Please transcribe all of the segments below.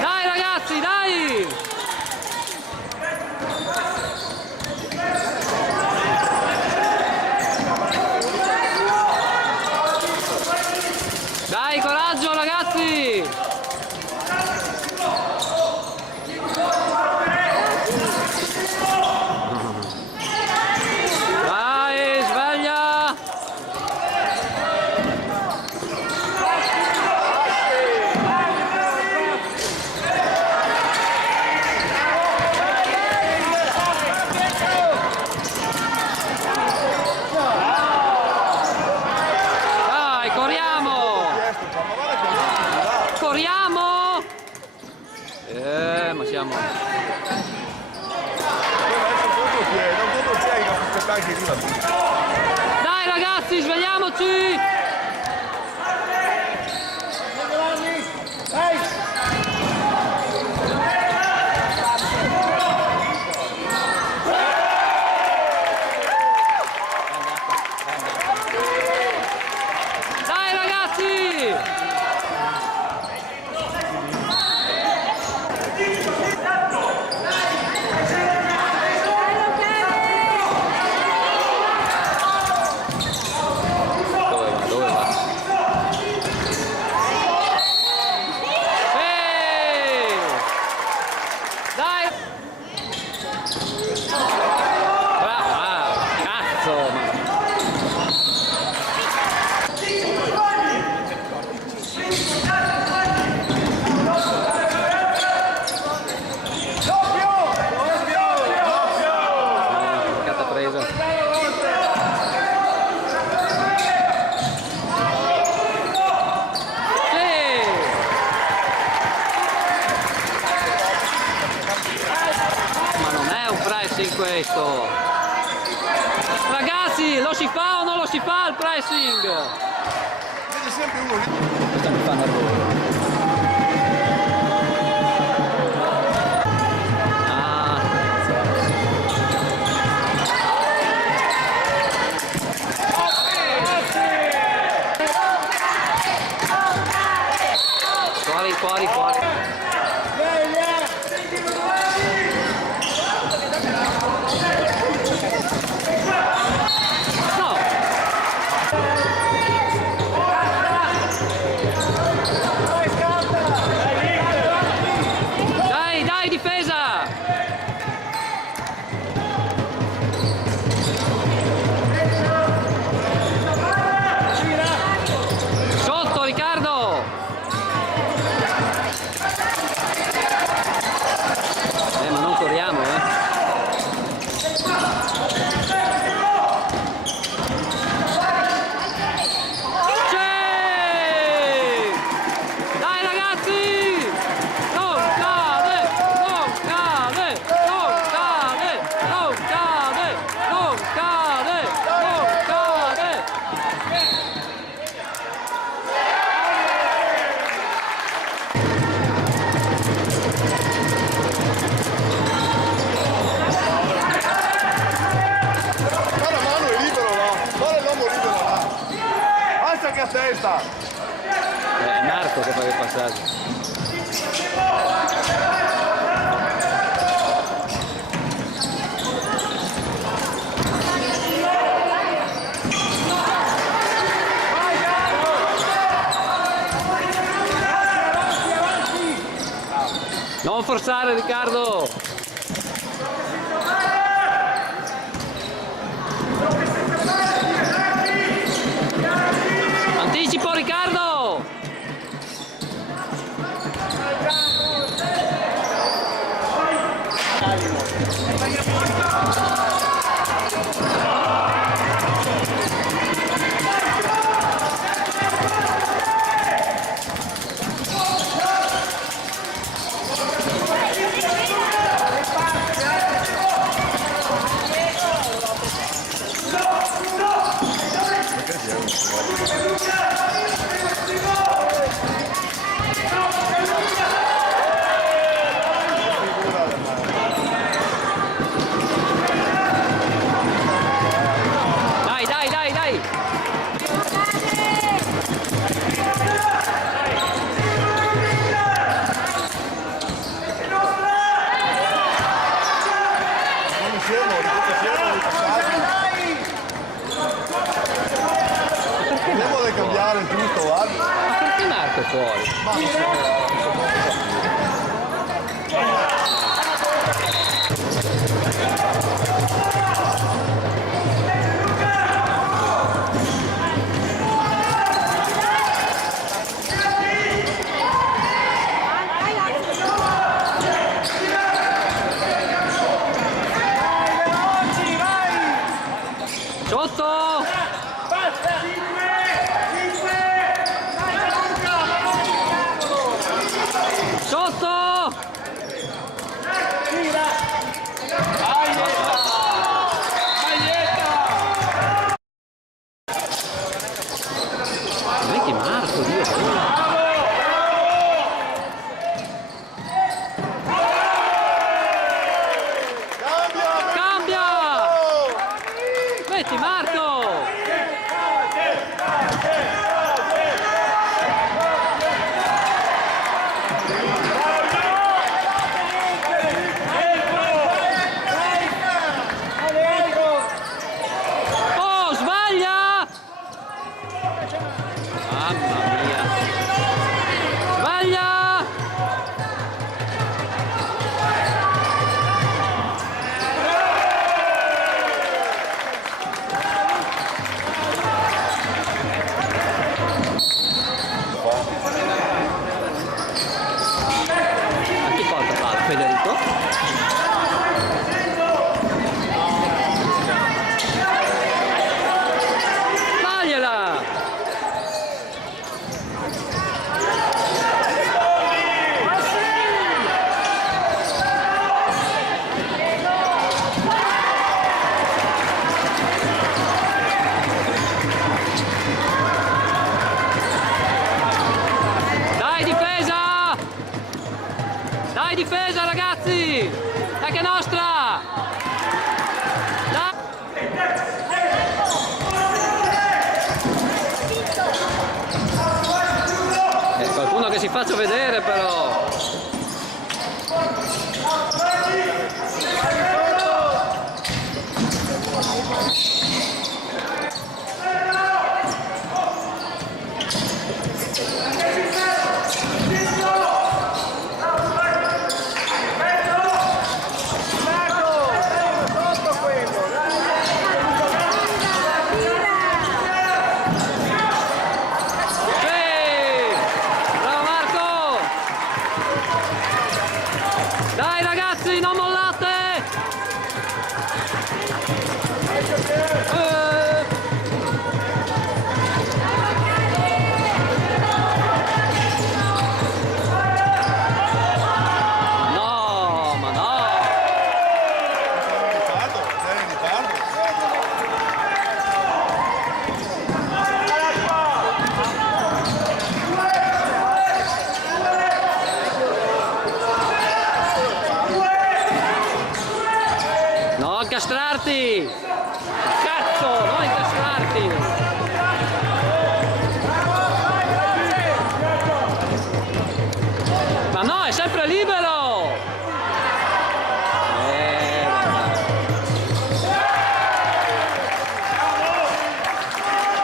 Dai ragazzi, dai! Dai, coraggio ragazzi! Dai, sveglia! Dai, corriamo! Corriamo! Ma siamo... Dai ragazzi, svegliamoci! Dai ragazzi! Dove va? Dai! Bravo! Cazzo! Porcata presa! Ma non è un pressing questo! Ragazzi, lo si fa o non lo si fa il pressing? Vede sempre uno lì. Questa mi fa nervoso. Fuori, fuori. No. Dai, dai, difesa. Sotto, Riccardo. Ma non corriamo, Dai ragazzi! Non cade! Non cade! Non cade! Non cade! Non cade! Non cade! Guarda Manu è libero là, guarda l'uomo libero là. Alza che a testa! È Marco che fa il passaggio. Non forzare Riccardo! Anticipo Riccardo! tocco fuori. Ma non Sotto! Sotto! Vedi Marco, Dio. Cambia! Metti Marco! Oh, sbaglia! Mamma mia! Sbaglia! A chi porta palla? Federico? Dagliela! Dai difesa! Dai difesa ragazzi! Dai che è nostra! Dai! Qualcuno che si faccia vedere però! Dai ragazzi, non mollate! No, ma no! sei in ritardo. No, incastrarti! Cazzo, non incastrarti! Ma no, è sempre libero!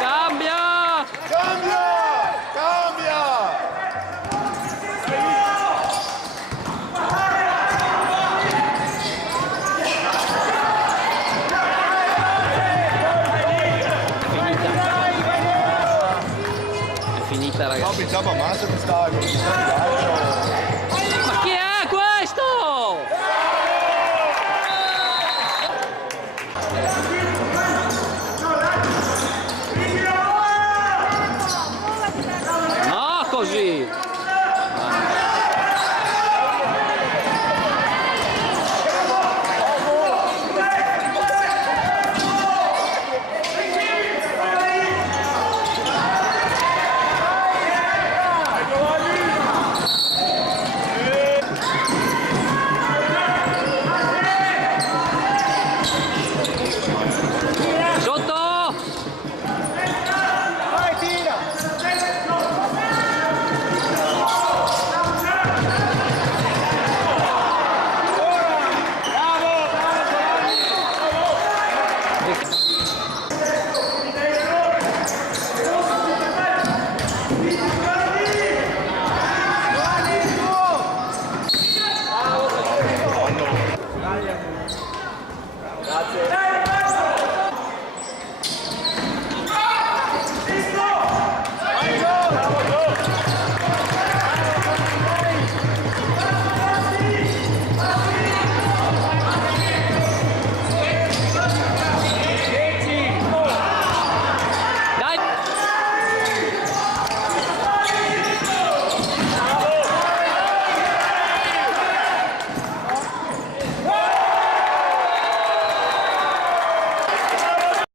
Cambia! Cambia! Cambia! È finita No, ragazzi. pensavo a Massa che stava con il ghiaccio. Ma chi è questo? No, così!